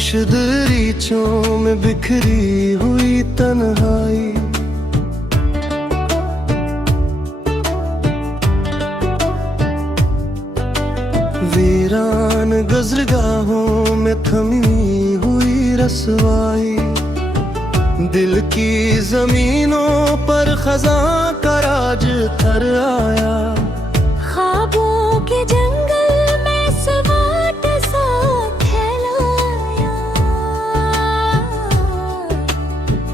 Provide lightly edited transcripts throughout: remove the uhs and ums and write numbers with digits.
खामोश दरीचों में बिखरी हुई तन्हाई, वीरान गुज़रगाहों में थमी हुई रसवाई, दिल की जमीनों पर खज़ां का राज थर आया। ख्वाबों के जंगल में सवाट सा फैलाया,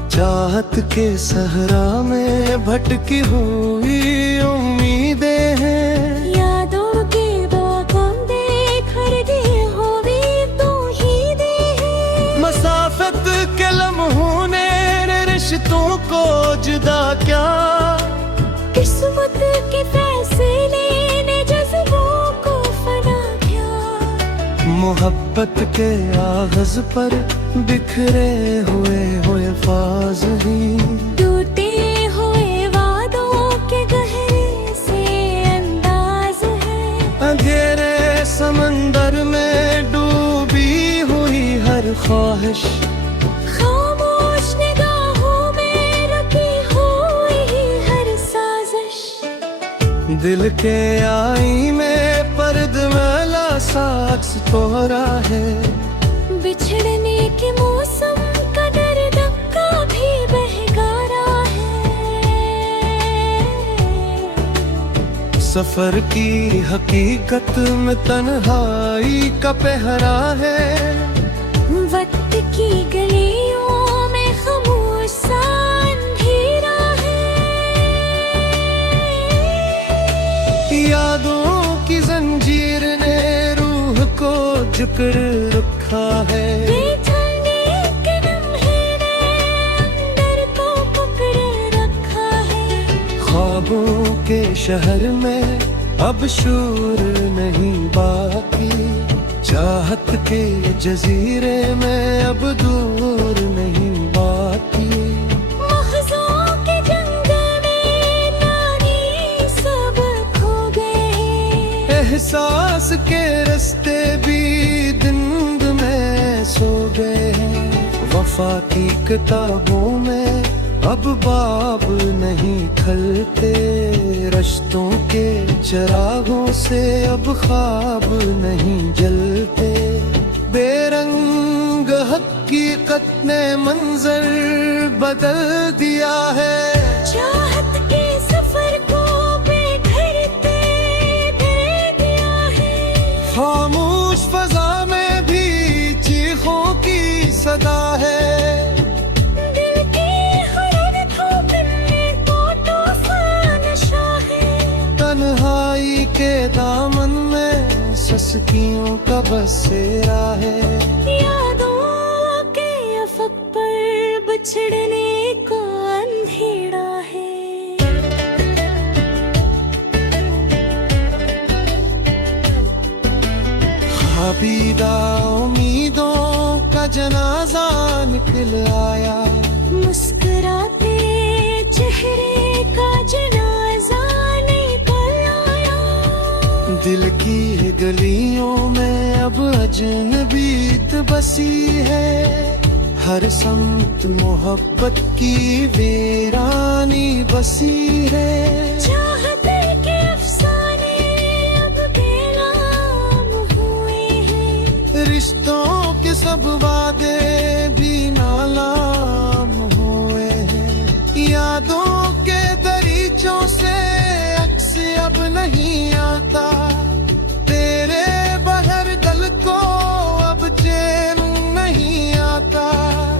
चाहत के सहरा में भटकी हुई उम्मीदें हैं, यादों के बागों देख हर दिए होवे तू ही दे है। मसाफत के लम्हों ने रिश्तों को जुदा क्या, किस्मत के फैसले ने जज्बों को फना किया। मोहब्बत के आगज़ पर बिखरे हुए अल्फाज ही, टूटे हुए वादों के गहरे से अंदाज है। अंधेरे समंदर में डूबी हुई हर ख्वाहिश, खामोश निगाहों में रखी हुई हर साजिश, दिल के आई में पर्द मैला साक्स तोहरा है। बिछड़ने के मौसम का दर्द का भी बहकारा है। सफर की हकीकत में तन्हाई का पहरा है, वक्त की गलियों में खामोश सा अंधेरा है। यादों की जंजीर ने रूह को जकड़ रखा है, बेचैनी के लम्हे ने अंदर को पकड़ रखा है। ख्वाबों के शहर में अब शूर नहीं बाकी, चाहत के जजीरे में अब दूर नहीं बाकी। महज़ों के जंगल में नानी सब खो गए, एहसास के रास्ते भी धुंध में सो गए हैं। वफा की किताबों में अब बाब नहीं खलते, रिश्तों के चिरागों से अब ख्वाब नहीं जलते। बेरंग हकीकत ने मंजर बदल दिया है, चाहत के सफर को बेघरते दे दिया है। खामोश फजा में भी चीखों की सदा है, तन्हाई के दामन में सस्तियों का बसेरा है। यादों के अफक पर बिछड़ने का अंधेरा है। ख्वाबीदा उम्मीदों का जनाजा निकल आया, मुस्कुराते चेहरे का जनाजा निकल आया। दिल की गलियों में अब अजनबीत बसी है, हर समत मोहब्बत की वीरानी बसी है। चाहत के अफसाने अब बेलाम हुए हैं, रिश्तों के सब वादे भी नालाम हुए हैं। यादों के दरीचों से अक्स अब नहीं आता, तेरे बगैर दिल को अब चैन नहीं आता।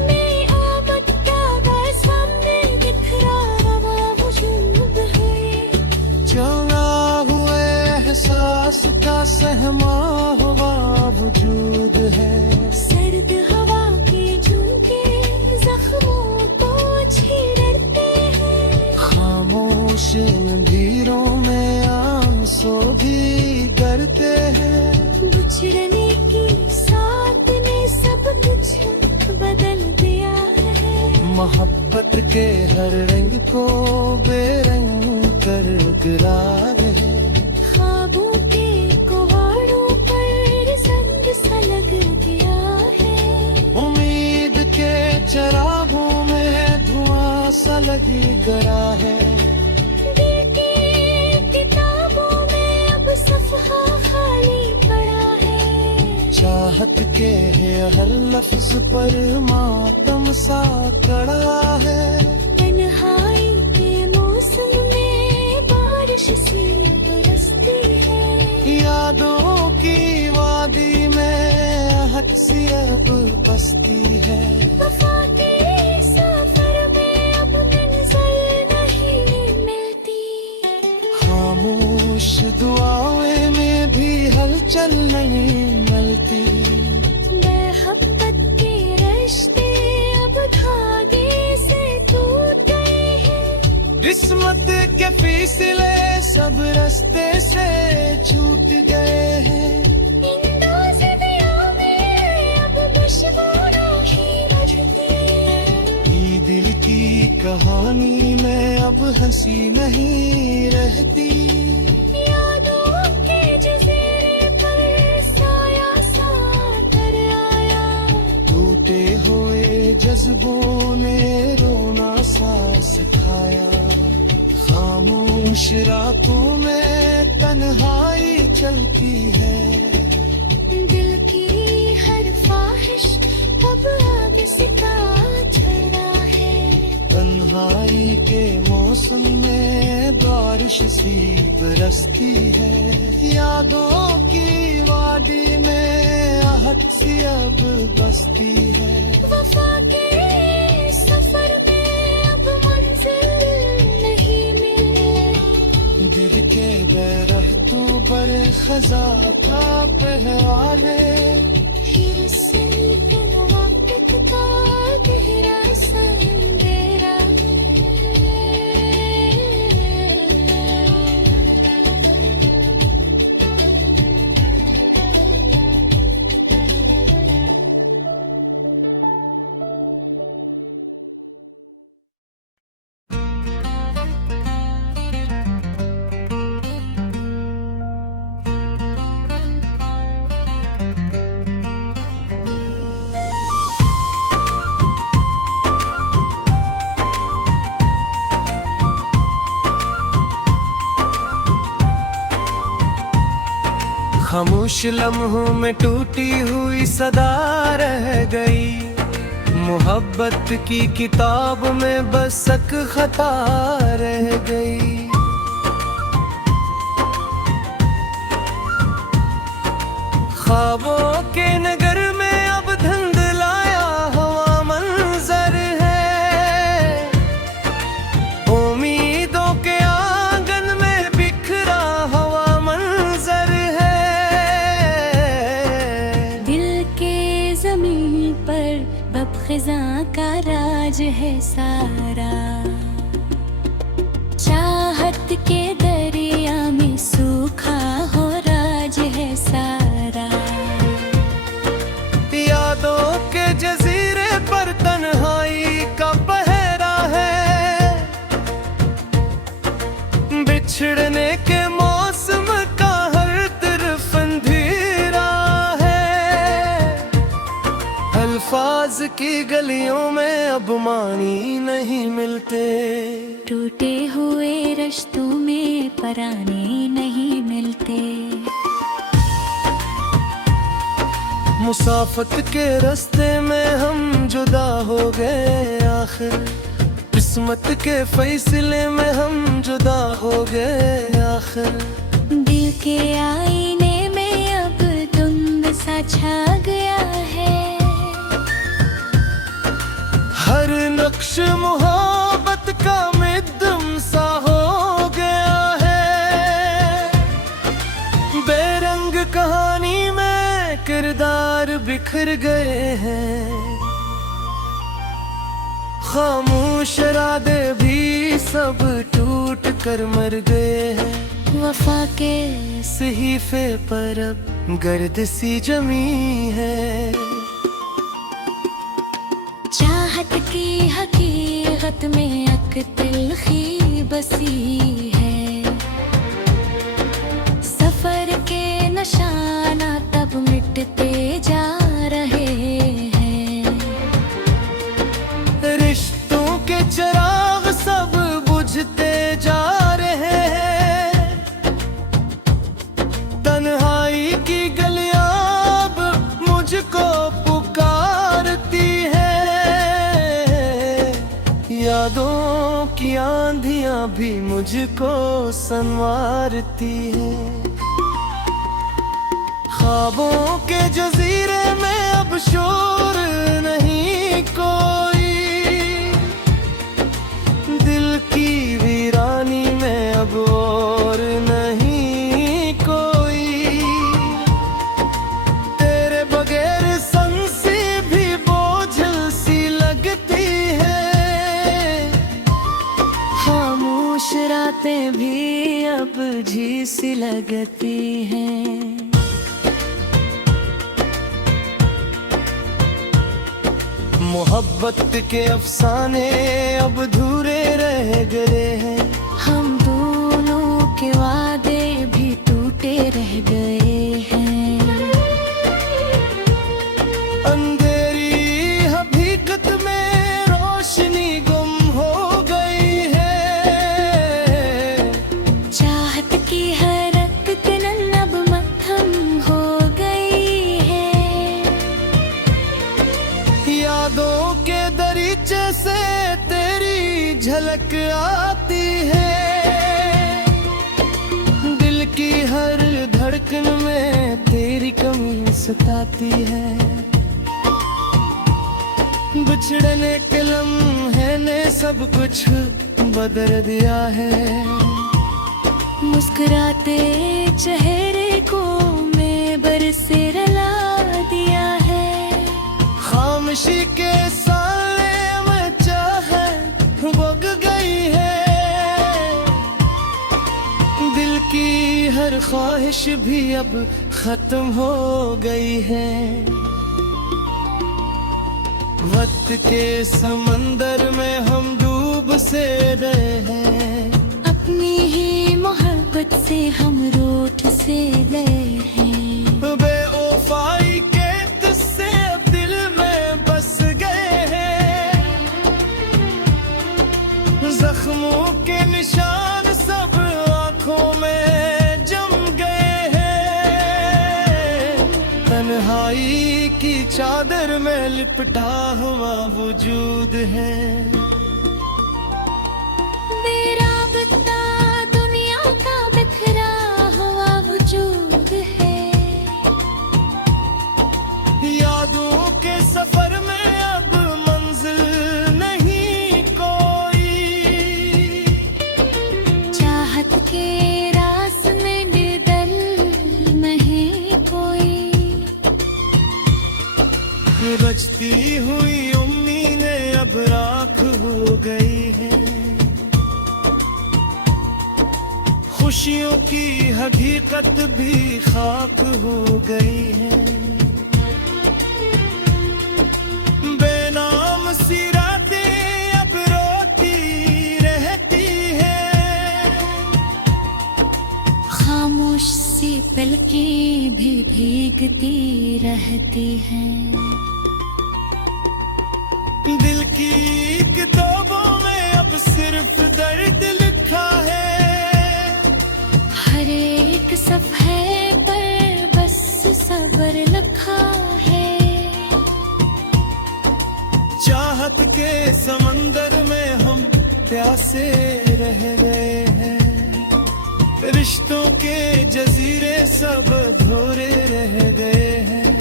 नई आमद का घर सामने दिखरा रवा वजूद है, चला हुए एहसास का सहमा हुआ वजूद है। सर्द हवा के झोंके जख्मों को छींटते हैं, खामोश अंधेरों में आंसू भी गिरते हैं। बिछड़ने की साथ ने सब कुछ बदल दिया है। मोहब्बत के हर रंग को बेरंग कर गिरा है, ख्वाबों के कुहाड़ों पर संग सा लग गया है। लगी गरा है। दिल की किताबों में अब सफ़हा खाली पड़ा है। चाहत के है हर लफ्ज पर मातम सा कड़ा है। तन्हाई के मौसम में बारिश सी बरसती है। यादों की वादी में आहट सी अब बसती है। वफा के सफर में अब मंजिल नहीं मिलती। खामोश दुआएं में भी हलचल नहीं मिलती। मोहब्बत के रिश्ते अब धागे से टूट गए हैं। किस्मत के फिसले सब रास्ते से छूट गए हैं। इन दोज़ियों में अब खुशबू नहीं बजती। ये दिल की कहानी में अब हंसी नहीं रहती। यादों के जज़ीरे पर साया सा कर आया। टूटे हुए जज्बों ने रोना सा सिखाया। खामोश रातों में तन्हाई चलती है। दिल की हर ख्वाहिश अब आगे से चढ़ा है। तन्हाई के मौसम में बारिश सी बरसती है। यादों की वादी में आहट सी अब बसती है। वफा के सफर में अब मंजिल नहीं मिलती। दिल के बेरहतों पर खजा का पहराने। फिर से वक्त का गहरा संदेरा। खामोश लम्हों में टूटी हुई सदा रह गई। मोहब्बत की किताब में बस एक खता रह गई। ख्वाबों के नगर में अब धुंधलाया हुआ मंजर है। उम्मीदों के आंगन में बिखरा हुआ मंजर है। दिल के ज़मीन पर बब ख़िज़ा का राज है सारा। चाहत के दरिया में सूखा हो राज है सारा। यादों के जजीरे पर तन्हाई का पहरा है। बिछड़ने के मौसम का हर तरफ अंधेरा है। अल्फाज की गलियों में अब मानी नहीं मिलते। टूटे हुए रिश्तों में पराने नहीं मिलते। मुसाफत के रास्ते में हम जुदा हो गए आखिर। किस्मत के फैसले में हम जुदा हो गए आखिर। दिल के आईने में अब धुंध सा छा गया है। हर नक्श मोहब्बत का मिदम सा हो गया है। बेरंग कहानी में किरदार बिखर गए हैं। खामोश इरादे भी सब टूट कर मर गए हैं। वफा के सहीफे पर अब गर्द सी जमी है। चाहत की हकीकत में एक तिल्खी बसी है। सफर के निशाना तब मिटते जा रहे हैं। रिश्तों के चिराग आंधियां भी मुझको संवारती है। ख्वाबों के जजीरे में अब शोर नहीं कोई, दिल की वीरानी में अब और नहीं कोई। तेरे बगैर सांसें भी बोझल सी लगती है, खामोश रातें भी अब झीस लगती हैं। मोहब्बत के अफसाने अब अधूरे रह गए हैं, हम दोनों के वादे भी टूटे रह गए हैं। अंधेरी हकीकत में रोशनी गुम हो गई है, चाहत की हरकत अब मत्थम हो गई है। यादों के दरीचे से तेरी झलक आती है, दिल की हर धड़कन में तेरी कमी सताती है। बिछड़ने के लम्हे ने सब कुछ बदल दिया है, मुस्कुराते चेहरे को मेबर से रला दिया है। खामोशी के साले में चाहत उग गई है, दिल की हर ख्वाहिश भी अब खत्म हो गई है। वक्त के समंदर में हम डूब से रहे हैं, अपनी ही मोहब्बत से हम रूठ से गए हैं। बेवफाई के किस्से अब दिल में बस गए हैं, जख्मों के निशान सब आंखों में जम गए हैं। तन्हाई की चादर में लिपटा हुआ वजूद है, बेराबता दुनिया का बिखरा हुआ वजूद है। यादों के सफर में अब मंजिल नहीं कोई, चाहत के रास में दिल नहीं कोई। बचती हुई उम्मीदें अब राख हो गई हैं, खुशियों की हकीकत भी खाक हो गई है। बेनाम सी रातें अब रोती रहती है, खामोश सी पलकें भी भीगती रहती हैं। दिल की किताबों में अब सिर्फ दर्द लिखा है, हर एक सफ़े पर बस सब्र लिखा है। चाहत के समंदर में हम प्यासे रह गए हैं, रिश्तों के जजीरे सब अधूरे रह गए हैं।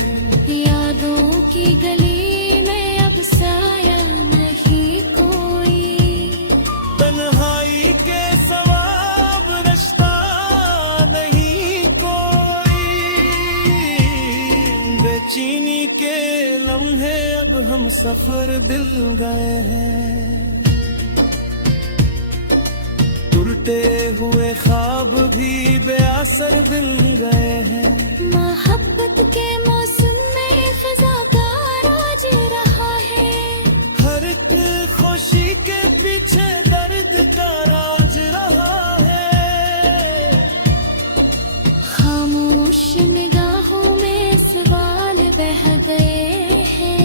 यादों की गली में अब साया नहीं कोई, तन्हाई के सवाब रास्ता नहीं कोई, बेचैनी के लम्हे अब हम सफर दिल गए हैं। टूटे हुए ख्वाब भी बेअसर दिल गए हैं, मोहब्बत के मौसम में फिजा का राज रहा है। हर एक खुशी के पीछे दर्द का राज रहा है। खामोश निगाहों में सवाल बह गए हैं,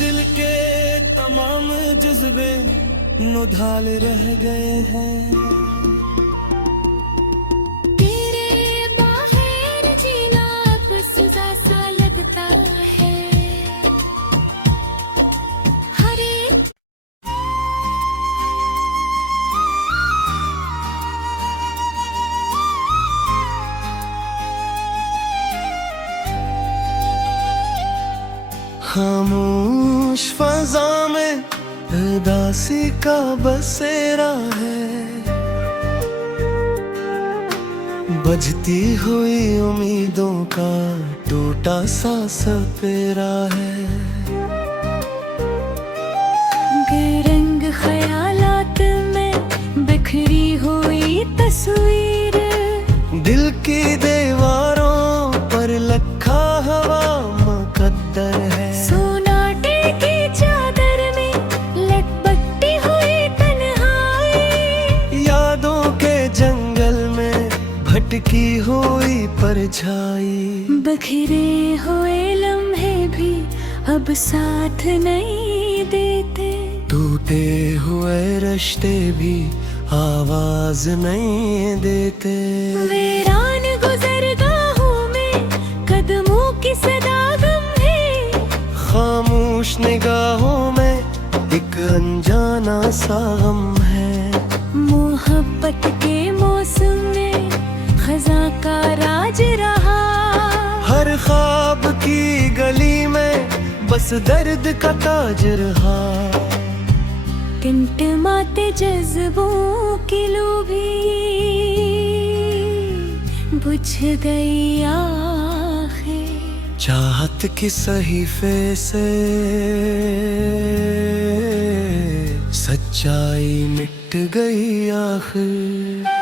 दिल के तमाम जज्बे नुधाल रह गए हैं। तेरे बाहर जीना अब सजा सा लगता है, हर एक खामोश फजा में उदासी का बसेरा है, बजती हुई उम्मीदों का टूटा सा सपेरा है। बेरंग ख्यालात में बिखरी हुई तस्वीर, दिल की दीवारों पर लखा हवा मुकद्दर है। सोनाटे की चादर में लटपटी हुई तन्हाई, यादों के जंगल में भटकी हुई परछाई। बिखरे हुए लम्हे भी अब साथ नहीं देते, टूटे हुए रिश्ते भी आवाज नहीं देते। वीरान गुज़रगाहों में कदमों की सदा गम है, खामोश निगाहों में एक अनजाना सा गम है। मोहब्बत के मौसम में खज़ां का राज रहा, हर ख्वाब की गली में बस दर्द का ताज रहा। टिमटिमाते जज्बों की लू भी बुझ गई आखिर, चाहत की सहीफे से सच्चाई मिट गई आखिर।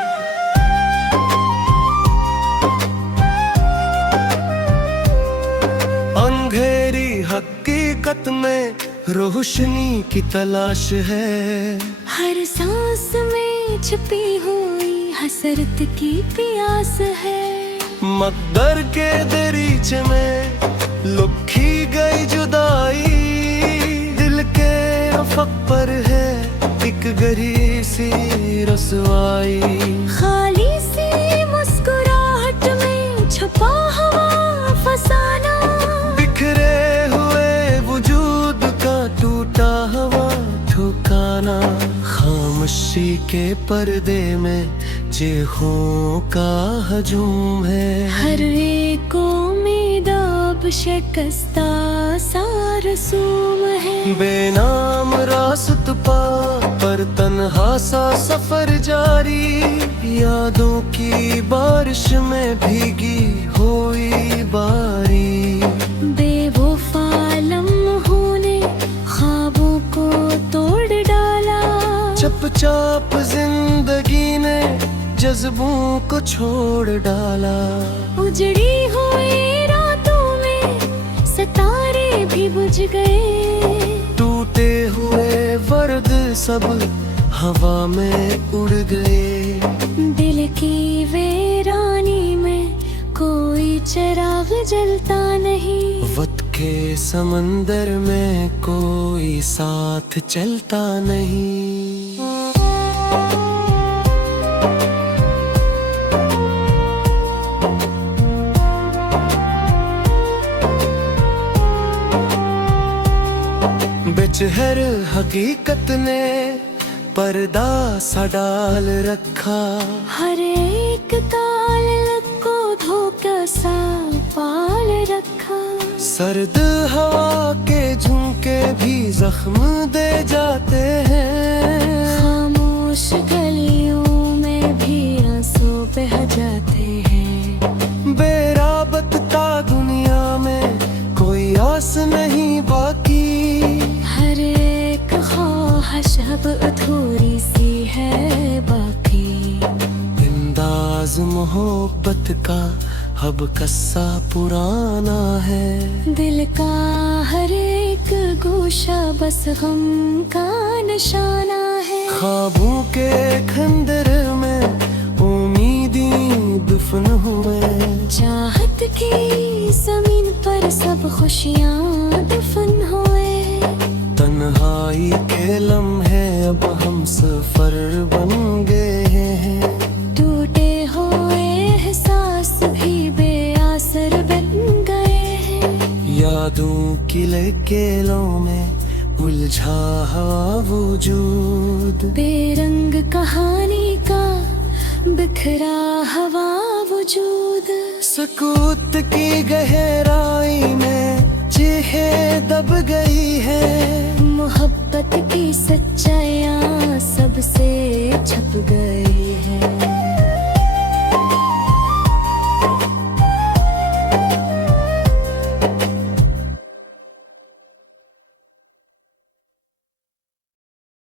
अंधेरी हकीकत में रोशनी की तलाश है, हर सांस में छुपी हुई हसरत की प्यास है। मकदर के दरीचे में लुकी गई जुदाई, दिल के अफक पर है एक गहरी सी रसवाई। खाली सी मुस्कुराहट में छुपा हुआ फसाना, बिखरे हुए वजूद का टूटा हुआ ठिकाना। खामोशी के पर्दे में चीखों का हजूम है, हर एक उम्मीद अब शिकस्ता सा रसूम है। बेनाम रास्त पा पर तन्हा सा सफर जारी, यादों की बारिश में भीगी हुई बारी। बेवफा लम्हों ने ख्वाबों को तोड़ डाला, चुपचाप जिंदगी ने जज्बों को छोड़ डाला। उजड़ी हुई रातों में सितारे भी बुझ गए, टूटे हुए वर्द सब हवा में उड़ गए। दिल की वीरानी में कोई चिराग जलता नहीं, वक्त के समंदर में कोई साथ चलता नहीं। बेचहर हकीकत ने पर्दा सा डाल रखा, हर एक काल को धोखा सा पाल रखा। सर्द हवा के झुमके भी जख्म दे जाते हैं, खामोश गलियों में भी आंसू बह जाते हैं। बेराबता दुनिया में कोई आस नहीं बाकी, हर एक ख्वाहिश अब अधूरी सी है बाकी। अंदाज मोहब्बत का अब कस्सा पुराना है, दिल का हर एक गोशा बस गम का निशाना है। ख्वाबों के खंदर में उम्मीदें दफन हुए, चाहत की जमीन पर सब खुशियाँ दफन हुए। तन्हाई के लम्हे अब हम सफर बन गए हैं, टूटे हुए एहसास भी बेअसर बन गए हैं। यादों की लकीरों में उलझा हुआ वजूद, बेरंग कहानी का बिखरा हुआ वजूद। सुकूत की गहराई में चेहरे दब गई है।